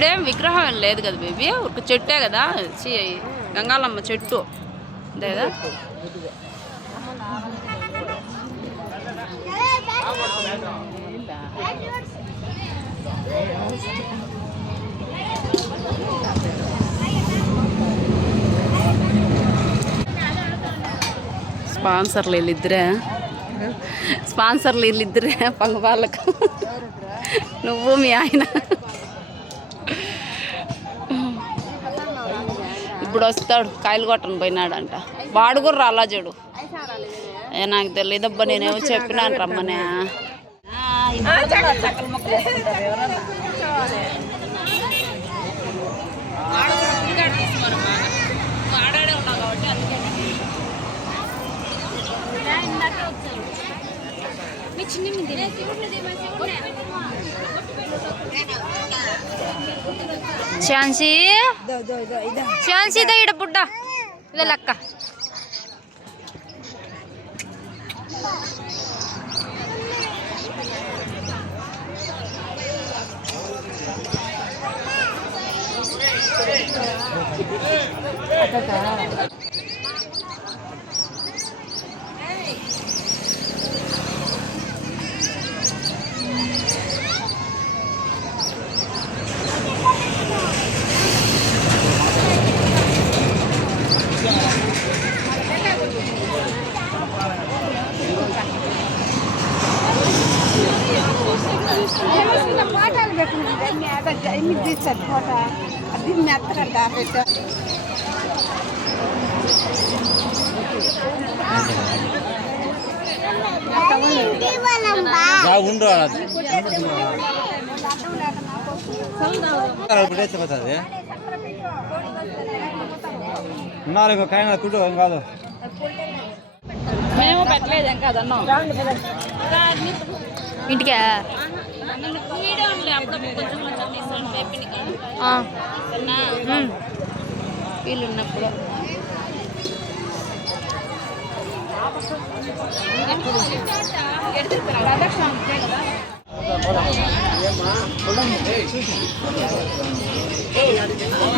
ఈడేం విగ్రహం ఏం లేదు కదా బేబీ ఒక చెట్టే కదా చి గంగాలమ్మ చెట్టు అంతే కదా స్పాన్సర్లు వీళ్ళిద్దరే స్పాన్సర్లు వీళ్ళిద్దరే పంగవాళ్ళకు నువ్వు మీ ఆయన ఇప్పుడు వస్తాడు కాయలు కొట్టను పోయినాడంట. వాడు కూడా రాలా చూడు. ఏ నాకు తెలియదబ్బా నేనేమో చెప్పినాను రమ్మనే. ఝాన్సీ ఝాన్సీ ఇదో ఈడ బుడ్డ ఇదో లెక్క ఫోటోలు ఫోటో అది మెత్తగడ్డ పెట్టారు ఉండు పెట్టేసిపోతుంది ఉన్నారు ఇంకో కాయన కుట్టు ఏం కాదు. మేము పెట్టలేదు ఇంకా అదన్నాం. ఇంటికా వీడియో ఉండే అప్పుడప్పుడు కొంచెం కొంచెం తీసాను పేపిని ఆ, కన్నా వీళ్ళు ఉన్నప్పుడు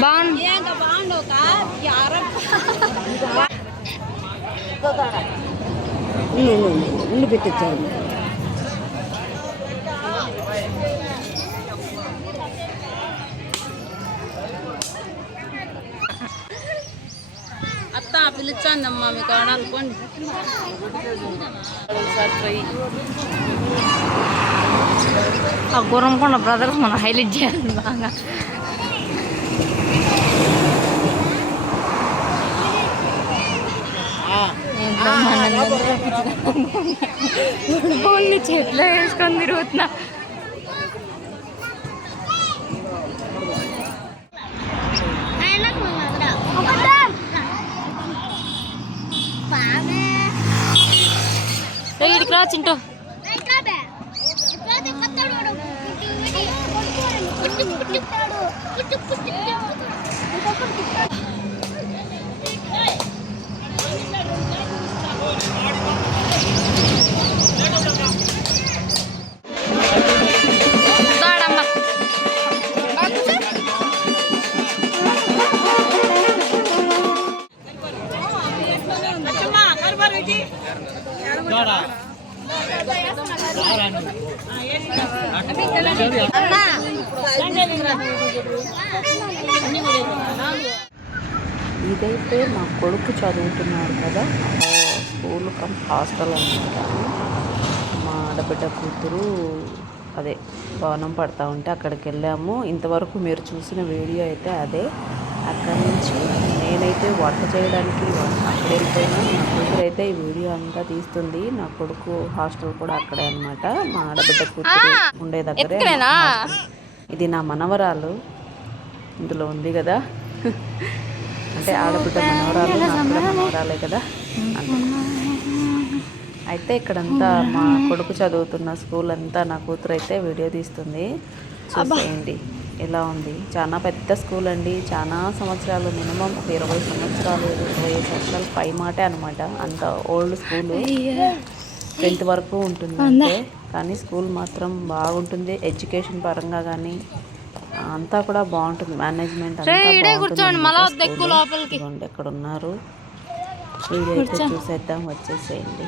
బాగుంది ఉండి పెట్టించారు అత్త పిలిచాందమ్మా మీకు ఆడాలి పోండి ఒకసారి ట్రై ఆ గుర్రంకొండ బ్రదర్స్ మనం హైలైట్ చేయాలి బాగా. ఇంట్లో వేసుకొని తిరుగుతున్నా ఇక్కడికి రా చింటూ తాడమ్మా ఇదైతే మా కొడుకు చదువుతున్నాడు కదా ఆ స్కూల్ కమ్ హాస్టల్ అనమాట మా ఆడబిడ్డ కూతురు అదే భవనం పడతా ఉంటే అక్కడికి వెళ్ళాము. ఇంతవరకు మీరు చూసిన వీడియో అయితే అదే. అక్కడి నుంచి నేనైతే వంట చేయడానికి అక్కడ వెళ్ళిపోయినా నా కూతురు అయితే ఈ వీడియో అంతా తీస్తుంది. నా కొడుకు హాస్టల్ కూడా అక్కడే అనమాట మా ఆడబిడ్డ కూతురు ఉండే దగ్గరే. ఇది నా మనవరాలు. ఇందులో ఉంది కదా. అంటే ఆడబిడ్డ మనవరాలు మనవరాలే కదా. అయితే ఇక్కడంతా మా కొడుకు చదువుతున్న స్కూల్ అంతా నా కూతురు అయితే వీడియో తీస్తుంది. చూసేయండి. ఎలా ఉంది? చాలా పెద్ద స్కూల్ అండి. చాలా సంవత్సరాలు మినిమం ఒక ఇరవై సంవత్సరాలు ఇరవై సంవత్సరాలు పై మాటే అనమాట అంత ఓల్డ్ స్కూల్ టెన్త్ వరకు ఉంటుంది అంతే. కానీ స్కూల్ మాత్రం బాగుంటుంది. ఎడ్యుకేషన్ పరంగా కానీ అంతా కూడా బాగుంటుంది. మేనేజ్మెంట్ అంతా ఎక్కడ ఉన్నారు వీడియో అయితే చూసేద్దాం వచ్చేసేయండి.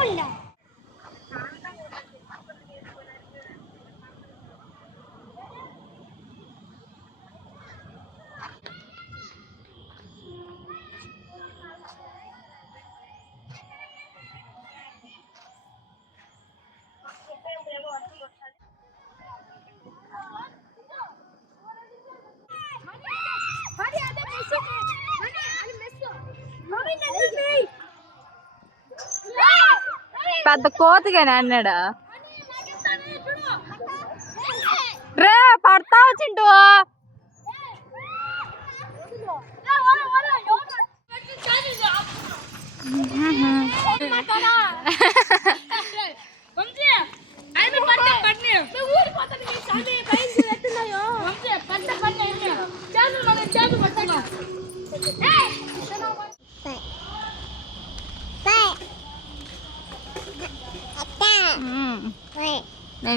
¡Vámonos! పెద్ద కోతిగానే అన్నాడా రే పడతావు చింటూ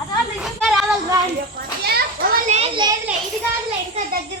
అదొకటి ఇంకా రావాలి రాండి బాబా లేదు లేదులే ఇది కాదులే ఇంకా దగ్గర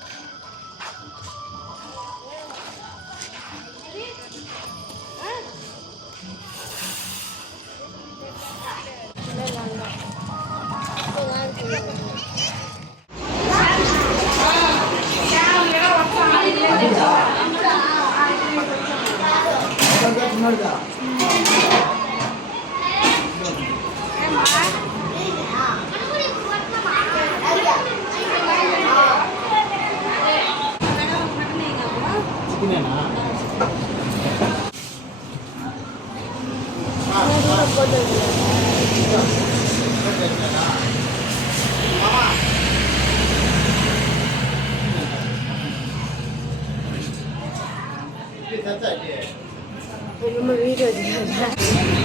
这量的伤。